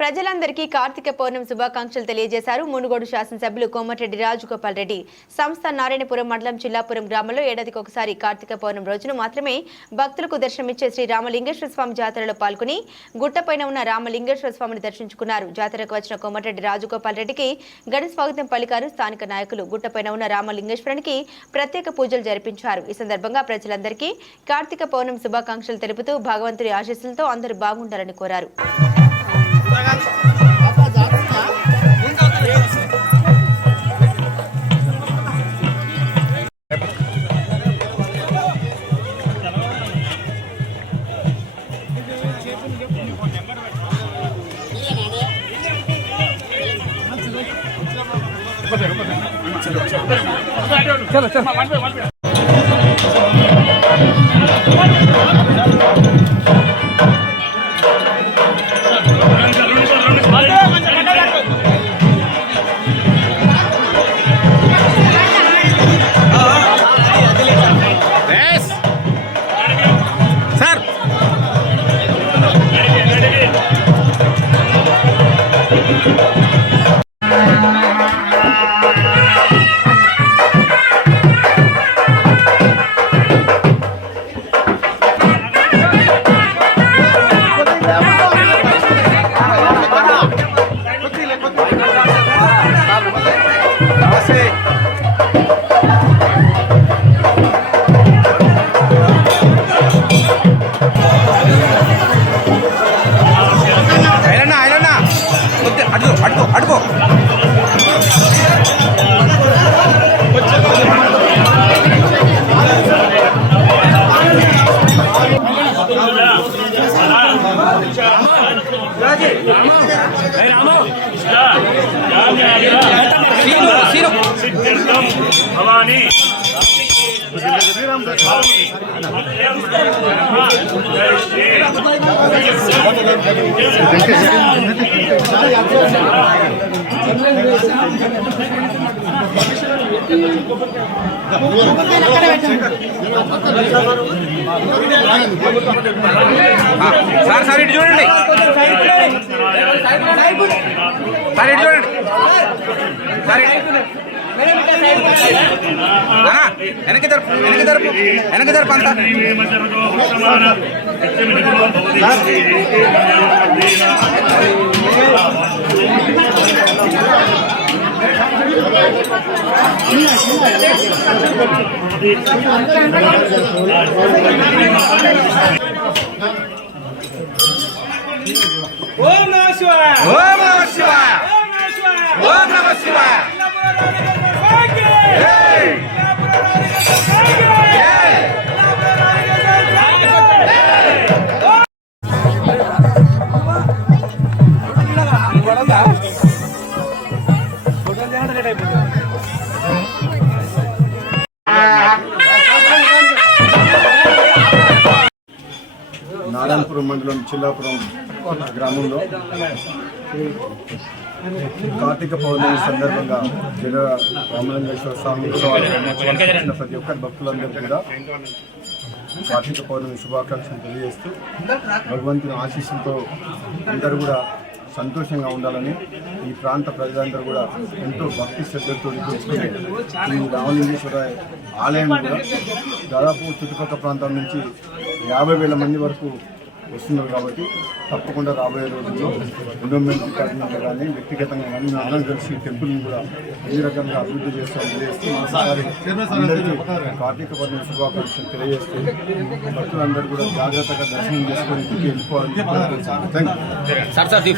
ప్రజలందరికీ కార్తీక పౌర్ణమి శుభాకాంక్షలు తెలియజేశారు మునుగోడు శాసనసభ్యులు కోమటిరెడ్డి రాజగోపాల్ రెడ్డి. సంస్థ నారాయణపురం మండలం చిల్లాపురం గ్రామంలో ఏడాదికి ఒకసారి కార్తీక పౌర్ణమి రోజున మాత్రమే భక్తులకు దర్శనమిచ్చే శ్రీ రామలింగేశ్వర స్వామి జాతరలో పాల్గొని గుట్టపైన ఉన్న రామలింగేశ్వర స్వామిని దర్శించుకున్నారు. జాతరకు వచ్చిన కోమటిరెడ్డి రాజగోపాల్ రెడ్డికి ఘన స్వాగతం పలికారు స్థానిక నాయకులు. గుట్టపైన ఉన్న రామలింగేశ్వరునికి ప్రత్యేక పూజలు జరిపించారు. ఈ సందర్భంగా ప్రజలందరికీ కార్తీక పౌర్ణమి శుభాకాంక్షలు తెలుపుతూ భగవంతుడి ఆశీస్సులతో అందరూ బాగుండాలని కోరారు. సార్ భవాని సార్ సార్ ఇటు చూడండి. సార్ ఇటు చూడండి. సార్ ఇటు. అన్నా వెనక్కి జరుపు వెనక్కి జరుపు వెనక్కి జరుపు అంతా. ఓం నమ శివాయ ఓం నమ శివాయ. నారాయణపురం మండలం చిల్లాపురం గ్రామంలో కార్తీక పౌర్ణమి సందర్భంగా జగ రామలింగేశ్వర స్వామి ప్రతి ఒక్కరి భక్తులందరికీ కూడా కార్తీక పౌర్ణమి శుభాకాంక్షలు తెలియజేస్తూ భగవంతుని ఆశీస్సులతో అందరూ కూడా సంతోషంగా ఉండాలని ఈ ప్రాంత ప్రజలందరూ కూడా ఎంతో భక్తి శ్రద్ధలతో తెలుసుకునే ఈ రామలింగేశ్వర ఆలయం కూడా దాదాపు చుట్టుపక్కల ప్రాంతం నుంచి యాభై వేల మంది వరకు వస్తున్నారు కాబట్టి తప్పకుండా రాబోయే రోజుల్లో ఎండోమెంట్ డిపార్ట్మెంట్ కానీ వ్యక్తిగతంగా కానీ మేము అందరం కలిసి టెంపుల్ని కూడా అన్ని రకంగా అభివృద్ధి చేస్తాం అందరికీ కార్తీక పౌర్ణమి శుభాకాంక్షలు తెలియజేస్తూ భక్తులందరూ కూడా జాగ్రత్తగా దర్శనం చేసుకొని ఇంటికి వెళ్ళిపోవాలని థ్యాంక్ యూ